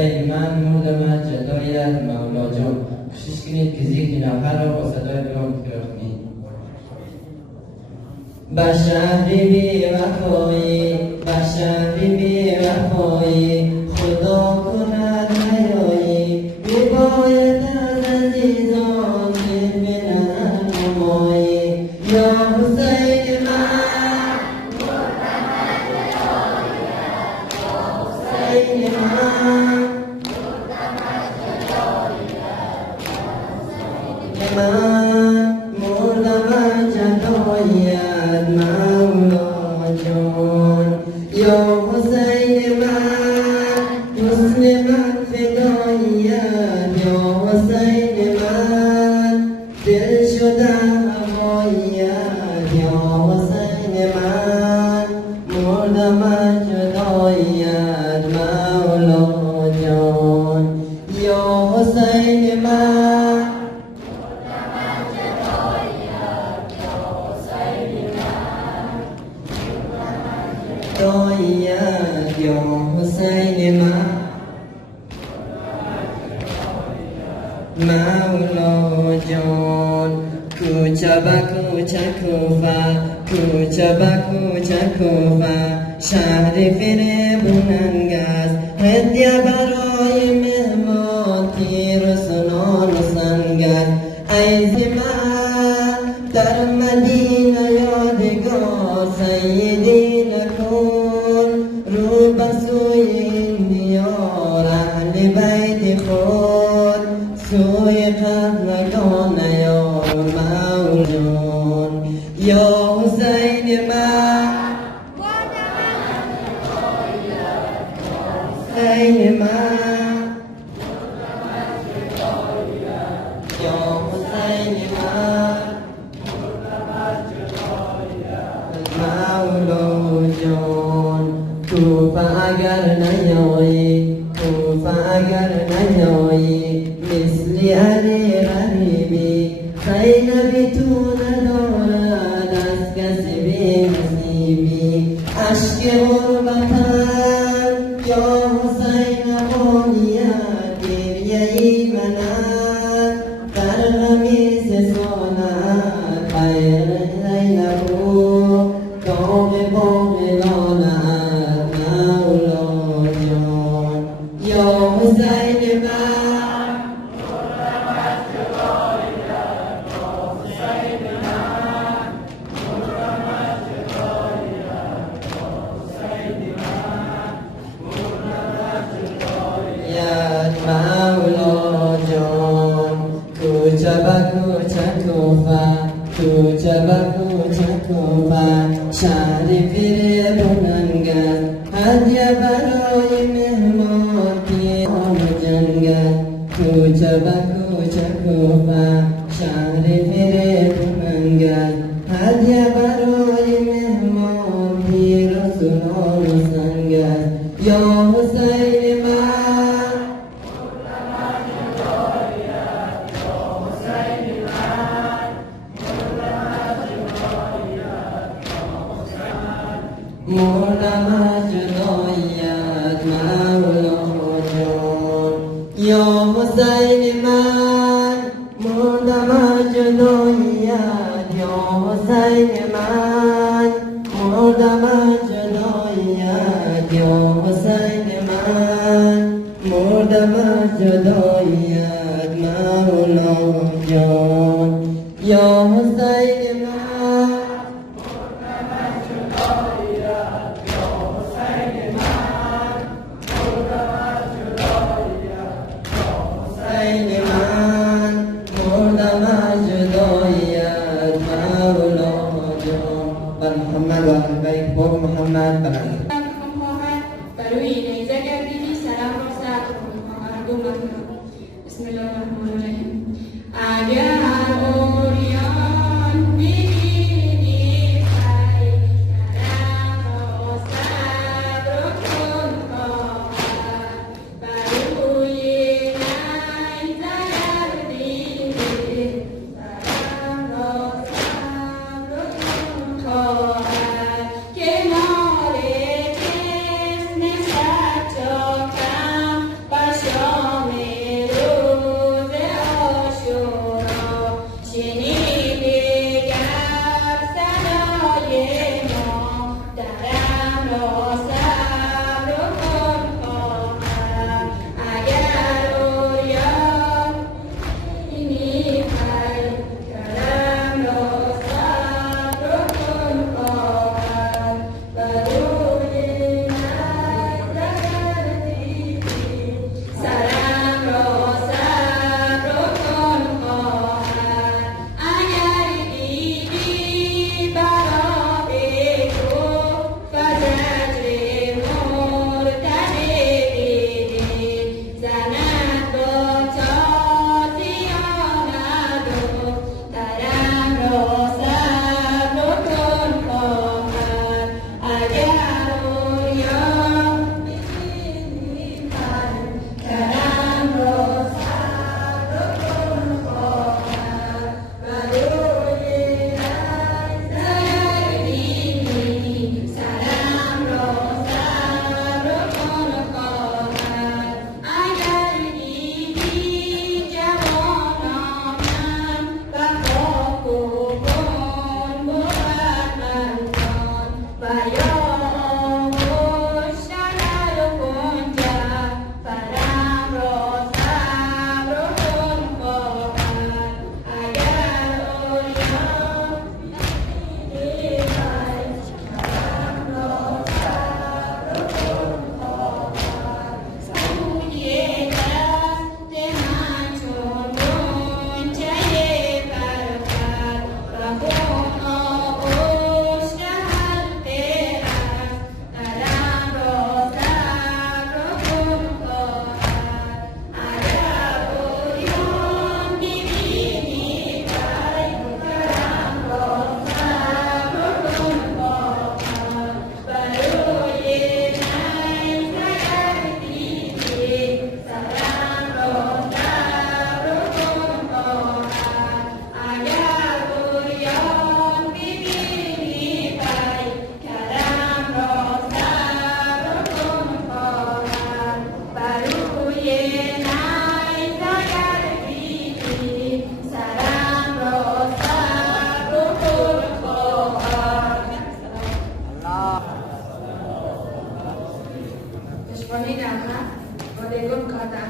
من مردم جدایت مولا جان کوشش کنید که ذکر نوحه را با صدای بلند تکرار کنید. به شهری بی وفایی، به شهری بی وفایی خدا کند نیایی، میباید از عزیزان دل بنهم نمایی. یا حسین من مردم جدایت، یا حسین من من مردم جدایت مولا جان. یا حسین من حسن من فدایت، یا حسین من دل شدم هوایت، یا حسین من مردم جدایت مولا جان. یا حسین من جدایت، یا حسین من مولا جان. کوچه به کوچه کوفه، کوچه به کوچه کوفه شهر فریبوننگ است، هدیه برای مهمان تیر و سنان و سنگ است. ای من در مدینه یادگار سیدی نکن، رو به سوی این دیار اهل بیت خود، سوی قدمگان یار مولان. یا حسین من حسین من یا حسین من مولا جان. کوفه اگر نیایی، کوفه اگر نیایی مثل علی غریبی، زینبی تو ندارد از کسی بی نصیبی. عشق غربتم یا حسین غالیت، گریه منم در غمیز سانت، خیر زینبو داغ باغلانت مولا جان. یا حسین من مولا جان. کوچه به کوچه کوفه، کوچه به کوچه کوفه شهر فریبوننگ است، هدیه برای مهمان پیام جنگ است. کوچه به کوچه کوفه شهر فریبوننگ است، هدیه برای مهمان پیر و سنان و سنگ است. یا حسین من مردم جدایت مولا جان. یا حسین من مردم جدایت، یا حسین من مردم جدایت، یا حسین من مردم جدایت مولا جان. یا حسین من محمد و اهل بیت با محمد برند برای نیزه گردیدی سلام رسد مردم. بسم الله الرحمن الرحیم. اگر اوریان بگیری خیر کرم و صبر کن خواهد، برای نیزه گردیدی سلام و صبر کن خواهد، کنار جسم سجاکم بر kata